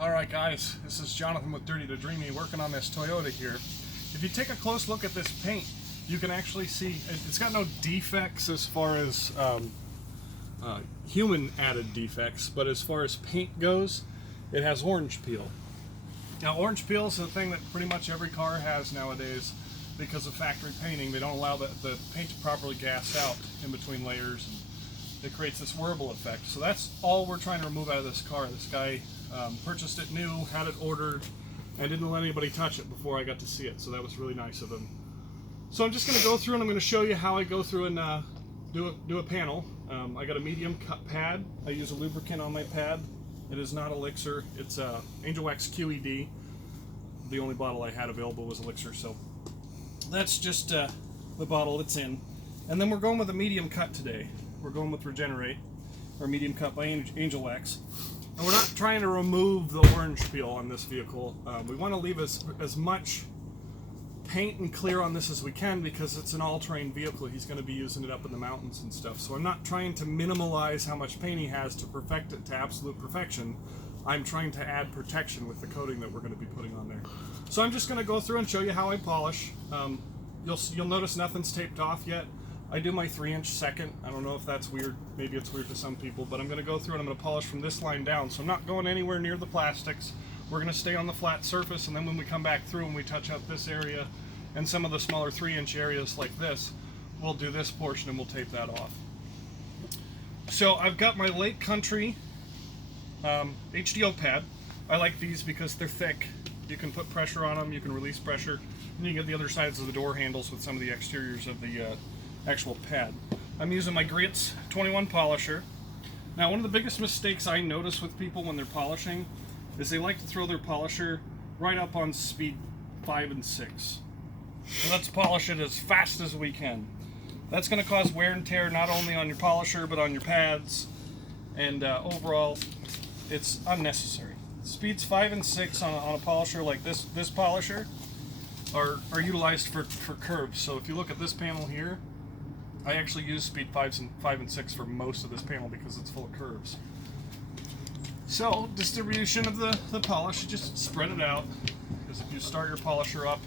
Alright guys, this is Jonathan with Dirty2Dreamy working on this Toyota here. If you take a close look at this paint, you can actually see it's got no defects as far as human added defects, but as far as paint goes, it has orange peel. Now orange peel is the thing that pretty much every car has nowadays because of factory painting. They don't allow the paint to properly gas out in between layers, and it creates this whirlpool effect. So that's all we're trying to remove out of this car. This guy purchased it new, had it ordered, and didn't let anybody touch it before I got to see it, so that was really nice of him. So I'm just going to go through and I'm going to show you how I go through and do a panel. I got a medium cut pad. I use a lubricant on my pad. It is not Elixir, it's Angel Wax QED. The only bottle I had available was Elixir, so that's just the bottle it's in. And then we're going with a medium cut today. We're going with Regenerate, or medium cut by Angel Wax. And we're not trying to remove the orange peel on this vehicle. We want to leave as much paint and clear on this as we can because it's an all-terrain vehicle. He's going to be using it up in the mountains and stuff. So I'm not trying to minimalize how much paint he has to perfect it to absolute perfection. I'm trying to add protection with the coating that we're going to be putting on there. So I'm just going to go through and show you how I polish. You'll notice nothing's taped off yet. I do my 3" second. I don't know if that's weird. Maybe it's weird to some people, but I'm going to go through and I'm going to polish from this line down. So I'm not going anywhere near the plastics. We're going to stay on the flat surface, and then when we come back through and we touch up this area and some of the smaller 3" areas like this, we'll do this portion and we'll tape that off. So I've got my Lake Country HDO pad. I like these because they're thick. You can put pressure on them, you can release pressure, and you can get the other sides of the door handles with some of the exteriors of the actual pad. I'm using my Grits 21 polisher. Now, one of the biggest mistakes I notice with people when they're polishing is they like to throw their polisher right up on speed 5 and 6. So let's polish it as fast as we can. That's going to cause wear and tear not only on your polisher but on your pads, and overall it's unnecessary. Speeds 5 and 6 on a polisher like this polisher are utilized for curves. So if you look at this panel here, I actually use speed 5 and 6 for most of this panel because it's full of curves. So distribution of the polish, you just spread it out, because if you start your polisher up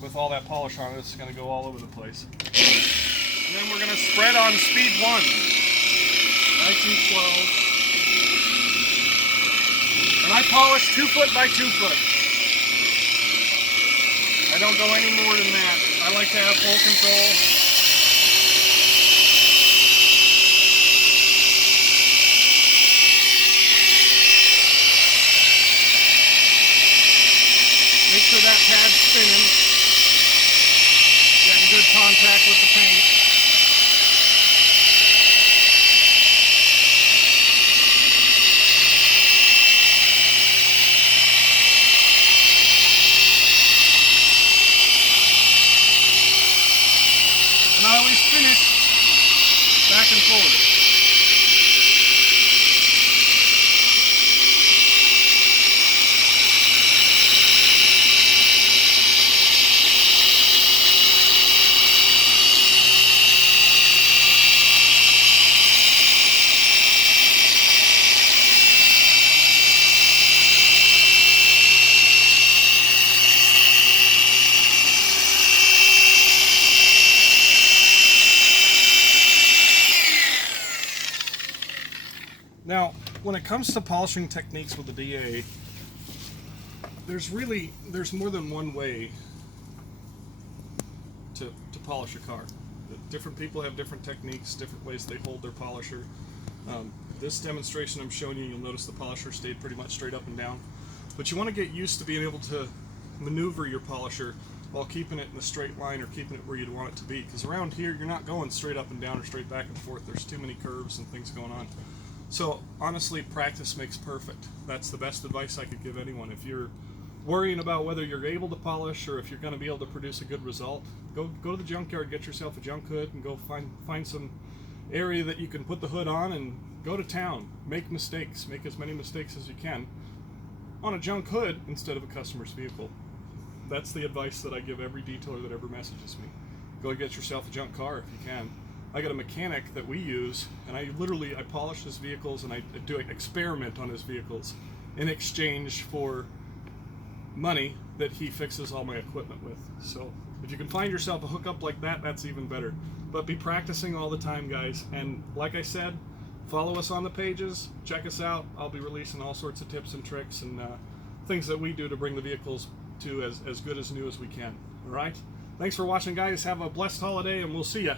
with all that polish on it, it's going to go all over the place. And then we're going to spread on speed 1, nice and slow. And I polish 2 foot by 2 foot. I don't go any more than that. I like to have full control. Make sure that pad's spinning, getting good contact with the paint. And I always finish back and forth. Now, when it comes to polishing techniques with the DA, there's more than one way to polish a car. Different people have different techniques, different ways they hold their polisher. This demonstration I'm showing you, you'll notice the polisher stayed pretty much straight up and down. But you want to get used to being able to maneuver your polisher while keeping it in a straight line or keeping it where you'd want it to be. Because around here, you're not going straight up and down or straight back and forth. There's too many curves and things going on. So honestly, practice makes perfect. That's the best advice I could give anyone. If you're worrying about whether you're able to polish or if you're going to be able to produce a good result, go to the junkyard, get yourself a junk hood, and go find some area that you can put the hood on and go to town. Make mistakes. Make as many mistakes as you can on a junk hood instead of a customer's vehicle. That's the advice that I give every detailer that ever messages me. Go get yourself a junk car if you can. I got a mechanic that we use, and I polish his vehicles and I do an experiment on his vehicles. in exchange for money that he fixes all my equipment with. So if you can find yourself a hookup like that, that's even better. But be practicing all the time, guys. And like I said, follow us on the pages, check us out. I'll be releasing all sorts of tips and tricks and things that we do to bring the vehicles to as good as new as we can. All right? Thanks for watching, guys. Have a blessed holiday, and we'll see ya.